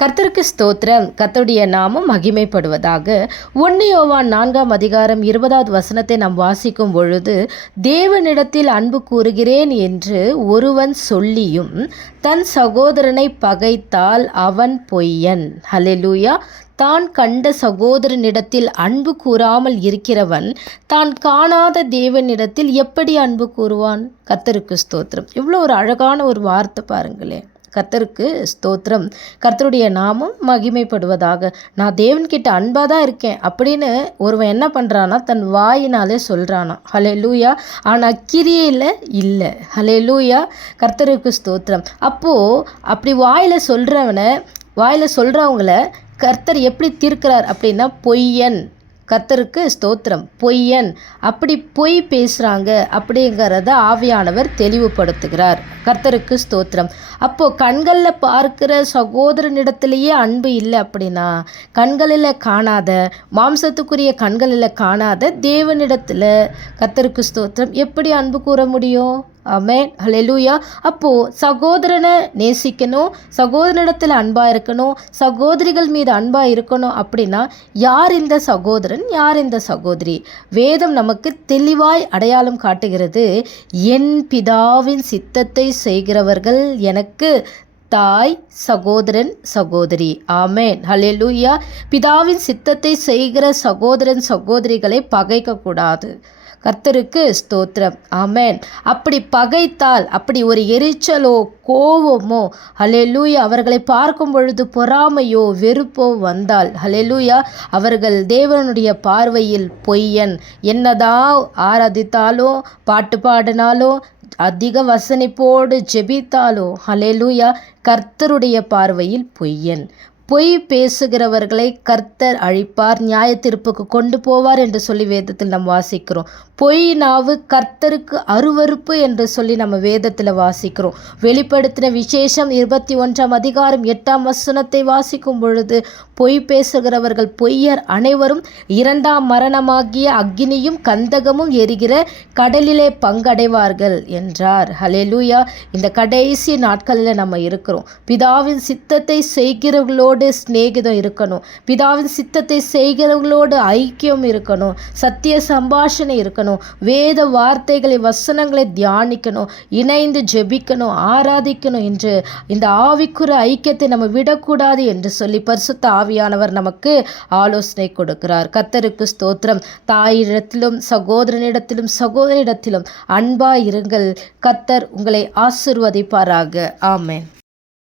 கர்த்தருக்கு ஸ்தோத்திரம். கர்த்தருடைய நாமம் மகிமைப்படுவதாக. 1 யோவான் 4ஆம் அதிகாரம் 20வது வசனத்தை நாம் வாசிக்கும் பொழுது, தேவனிடத்தில் அன்பு கூறுகிறேன் என்று ஒருவன் சொல்லியும் தன் சகோதரனை பகைத்தால் அவன் பொய்யன். ஹல்லேலூயா. தான் கண்ட சகோதரனிடத்தில் அன்பு கூறாமல் இருக்கிறவன் தான் காணாத தேவனிடத்தில் எப்படி அன்பு கூறுவான்? கர்த்தருக்கு ஸ்தோத்திரம். இவ்வளோ ஒரு அழகான ஒரு வார்த்தை பாருங்களேன். கர்த்தருக்கு ஸ்தோத்திரம். கர்த்தருடைய நாமம் மகிமைப்படுவதாக. நான் தேவன்கிட்ட அன்பாக தான் இருக்கேன் அப்படின்னு ஒருவன் என்ன பண்ணுறான்னா தன் வாயினாலே சொல்கிறானா. ஹல்லேலூயா. ஆனால் கிரியையில் இல்லை. ஹல்லேலூயா. கர்த்தருக்கு ஸ்தோத்திரம். அப்போது அப்படி வாயில் சொல்கிறவங்கள கர்த்தர் எப்படி தீர்க்கிறார் அப்படின்னா பொய்யன். கர்த்தருக்கு ஸ்தோத்திரம். பொய்யன், அப்படி பொய் பேசுகிறாங்க அப்படிங்கிறத ஆவியானவர் தெளிவுபடுத்துகிறார். கர்த்தருக்கு ஸ்தோத்திரம். அப்போது கண்களில் பார்க்கிற சகோதரனிடத்திலேயே அன்பு இல்லை அப்படின்னா, கண்களில் காணாத, மாம்சத்துக்குரிய கண்களில் காணாத தேவனிடத்தில் கர்த்தருக்கு ஸ்தோத்திரம் எப்படி அன்பு கூற முடியும்? ஆமென். ஹல்லேலூயா. அப்போது சகோதரனை நேசிக்கணும், சகோதரனிடத்தில் அன்பாக இருக்கணும், சகோதரிகள் மீது அன்பாக இருக்கணும். அப்படின்னா யார் இந்த சகோதரன், யார் இந்த சகோதரி? வேதம் நமக்கு தெளிவாய் அடையாளம் காட்டுகிறது. என் பிதாவின் சித்தத்தை செய்கிறவர்கள் எனக்கு தாய், சகோதரன், சகோதரி. ஆமென். ஹல்லேலூயா. பிதாவின் சித்தத்தை செய்கிற சகோதரன் சகோதரிகளை பகைக்கக்கூடாது. கர்த்தருக்கு ஸ்தோத்திரம். ஆமென். அப்படி பகைத்தால், அப்படி ஒரு எரிச்சலோ கோவமோ, ஹல்லேலூயா, அவர்களை பார்க்கும் பொழுது பொறாமையோ வெறுப்போ வந்தால், ஹல்லேலூயா, அவர்கள் தேவனுடைய பார்வையில் பொய்யன். என்னதான் ஆராதித்தாலோ, பாட்டு பாடினாலோ, அதிக வசனிப்போடு ஜெபித்தாலோ, ஹல்லேலூயா, கர்த்தருடைய பார்வையில் பொய்யன். பொய் பேசுகிறவர்களை கர்த்தர் அழிப்பார், நியாய தீர்ப்புக்கு கொண்டு போவார் என்று சொல்லி வேதத்தில் நாம் வாசிக்கிறோம். பொய் நாவு கர்த்தருக்கு அருவருப்பு என்று சொல்லி நம்ம வேதத்தில் வாசிக்கிறோம். வெளிப்படுத்தின விசேஷம் 21ஆம் அதிகாரம் 8ஆம் வசனத்தை வாசிக்கும் பொழுது, பொய் பேசுகிறவர்கள் பொய்யர் அனைவரும் 2ஆம் மரணமாகிய அக்கினியும் கந்தகமும் எரிகிற கடலிலே பங்கடைவார்கள் என்றார். ஹல்லேலூயா. இந்த கடைசி நாட்களில் நம்ம இருக்கிறோம். பிதாவின் சித்தத்தை செய்கிறவர்களோடு சிநேகிதம் இருக்கணும், பிதாவின் சித்தத்தை செய்கிறவர்களோடு ஐக்கியம் இருக்கணும், சத்திய சம்பாஷணை இருக்கணும், வேத வார்த்தைகளை வசனங்களை தியானிக்கணும், இணைந்து ஜெபிக்கணும், ஆராதிக்கணும் என்று இந்த ஆவிக்குரிய ஐக்கியத்தை நம்ம விடக்கூடாது என்று சொல்லி பரிசுத்த ஆவியானவர் நமக்கு ஆலோசனை கொடுக்கிறார். கர்த்தருக்கு ஸ்தோத்திரம். தாயிடத்திலும் சகோதரனிடத்திலும் சகோதரிடத்திலும் அன்பாய் இருங்கள். கர்த்தர் உங்களை ஆசீர்வதிப்பாராக. ஆமென்.